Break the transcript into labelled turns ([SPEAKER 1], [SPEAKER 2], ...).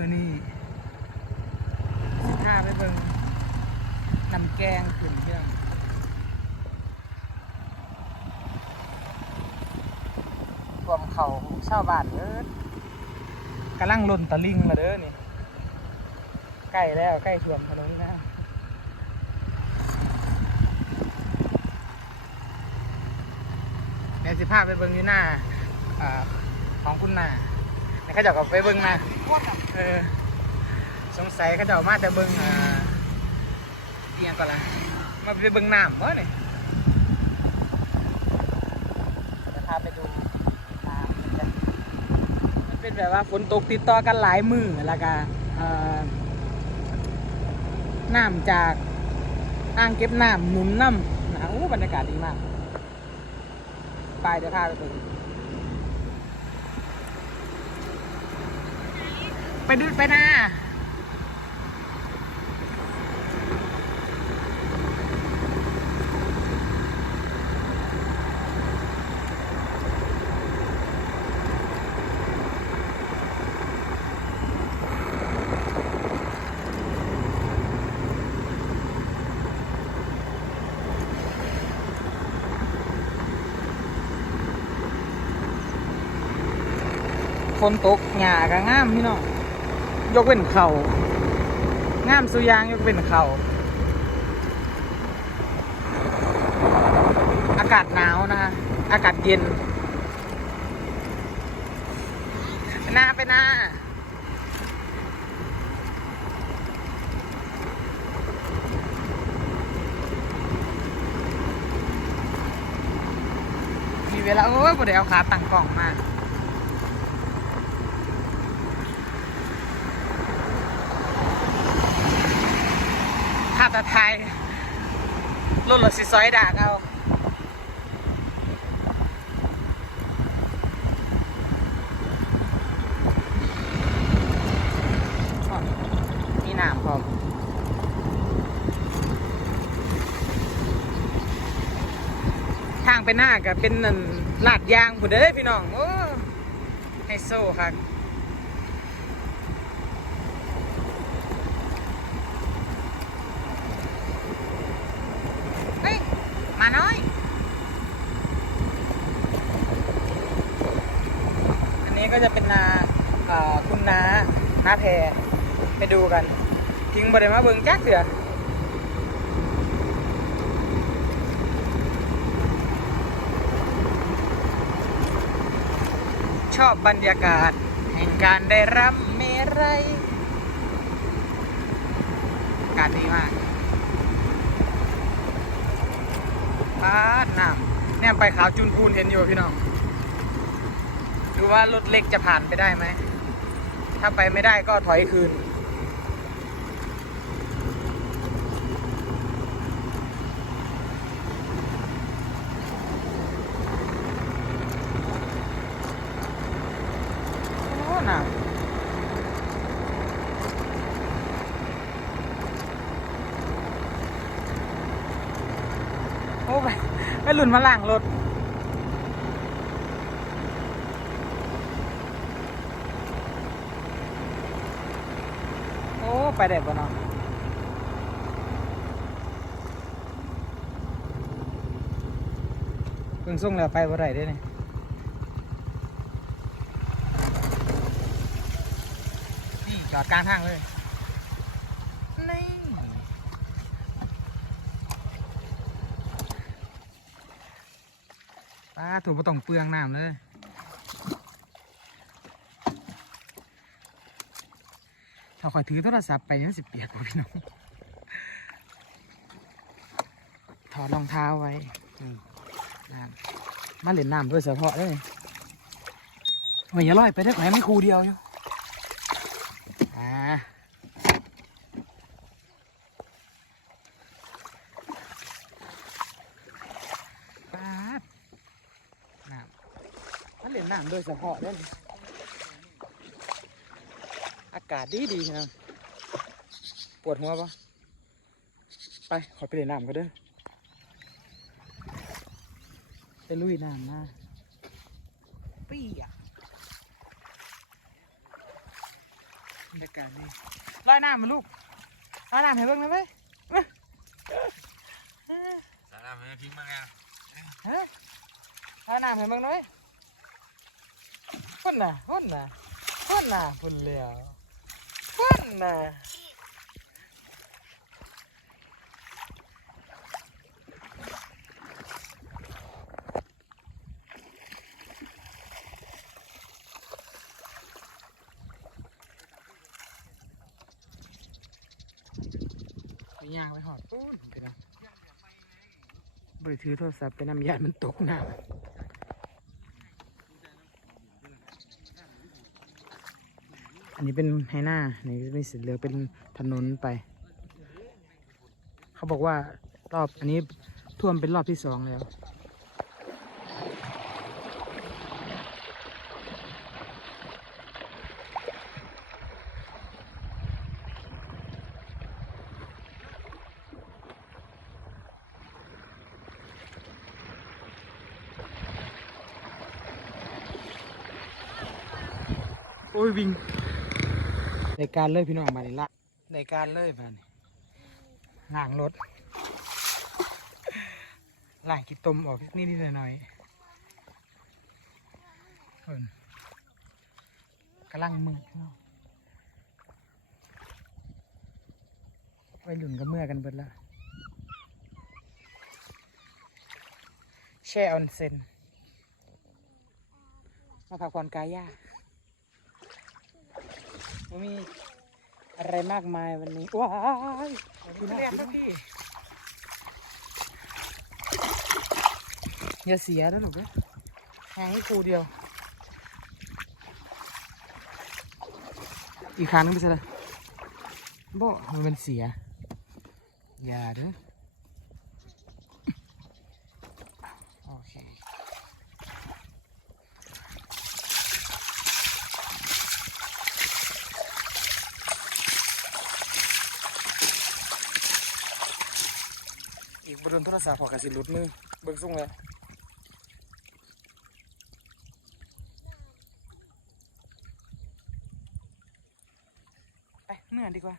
[SPEAKER 1] มือนี้สิท่าไปเบิ่งนำแกงขึ้นเรื่องรวมเขาชาวบ้านเด้อกำลังล่นตะลิงมาเด้อนี่ ใกล้แล้วใกล้ท่วมถนนแล้วเดี๋ยวสิพาไปเบิ่งอยู่หน้าอของคุณนาแล้ว เขาเจะก็ไปเบิ่งนาเออสงสัยเขาเจะมาแต่เบิ่งอ่าเอียงก่อนละมาไปเบิ่งน้ำเออนี่จะพาไปดูน้ำมันเป็นแบบว่าฝนตกติดต่อกันหลายมือแล้วก็น้ำจากอ่างเก็บน้ำหมุนน้ำนะโอ้บรรยากาศดีมากไปเดี๋ยวพาไปดู ไปดูไปหนะฝนตกหญ้าก็งามพี่น้อง ยกเว้นเขางามสุยางยกเว้นเขาอากาศหนาวนะคะอากาศเย็นไปหน้าไปหน้ามีเวลาโอ้ยบ่ได้เอาขาตั้งกล่องมา ภาพตาไทยรถรถสิซอยดากเอามีหนามพร้อมทางไปหน้าก็เป็นนั่นลาดยางผู้เด้อพี่น้อง โอ้ไฮโซครับ เฮ้ย มาน้อย อั นี้ก็จะเป็นนาคุณนานาแพรไปดูกัน ทิ้งบริมาเบิงจักเสือชอบบรรยากาศ แห่งการได้รับเมรัยอากาศดีมากพาดน้ำเนี่ยไปขาวจุนปูนเห็นอยู่พี่น้อง ดูว่ารถเล็กจะผ่านไปได้ไหม ถ้าไปไม่ได้ก็ถอยคืน โอ้หนาวโอ้ไปไปหลุนมาล่างรถ โอ้ ไปได้ปะเนาะเพิ่งส่งแล้วไปบ่ได้เด้เนี่ยนี่จอดกลางทางเลยนี่ป้าถูกประต้องเปลืองน้ำเลย ถ้าคอยถือโทรศัพท์ไปยังสิเปียกพี่น้อง ถอดรองเท้าไว้ นี่น้ำมาเล่นน้ำด้วยเฉพาะเลยโอ้ยอย่าลอยไปได้ขอให้ไม่ครูเดียวอยู่อ่าป๊าดน้ำมาเล่นน้ำด้วยเฉพาะเลย อากาศดีดีนะปวดหัวปะไป ขอไปเล่นน้ำกันเด้อไปลุยน้ำมาเปียกรรยากาศนี่ลอยน้ำมาลูกลอยน้ำให้เบิ่งหนะเว้ยมา
[SPEAKER 2] สารพัดทิ้งมาไง
[SPEAKER 1] เฮ้ยลอยน้ำให้เบิ่งหน่อยพุ่นน่ะพุ่นน่ะพุ่นน่ะพุ่นเลี้ยว พุ่นนะไปย่างไปหอดปุ้นไปนะบริถือโทรศัพท์ไปนำยานมันตกน้ำ อันนี้เป็นไฮหน้าอันนี้เป็นสีเหลืองเป็นถนนไป เขาบอกว่ารอบอันนี้ท่วมเป็นรอบที่สองแล้วโอ้ยวิ่ง ในการเลยพี่น้องมาในละในการเลยมานี่ล้างรถล้างกีตมออกนิดนิดหน่อยหน่อยๆเพิ่นกำลังมือพี่น้องวัยรุ่นก็เมื่อกันเบิดละแช่ออนเซนมาพักผ่อนกายยา ไม่มีอะไรมากมายวันนี้ว้ายพี่น้องพี่น้องอย่าเสียนะหนูเว้ยแหงให้กูเดียว อีกครั้งนึงไปซะเลยบ่มันเสีย อย่าเด้อเค อีกบนโทรศัพท์พอกระสิหลุดมือเบิ่งส่งเลยไปเมื่อดีกว่า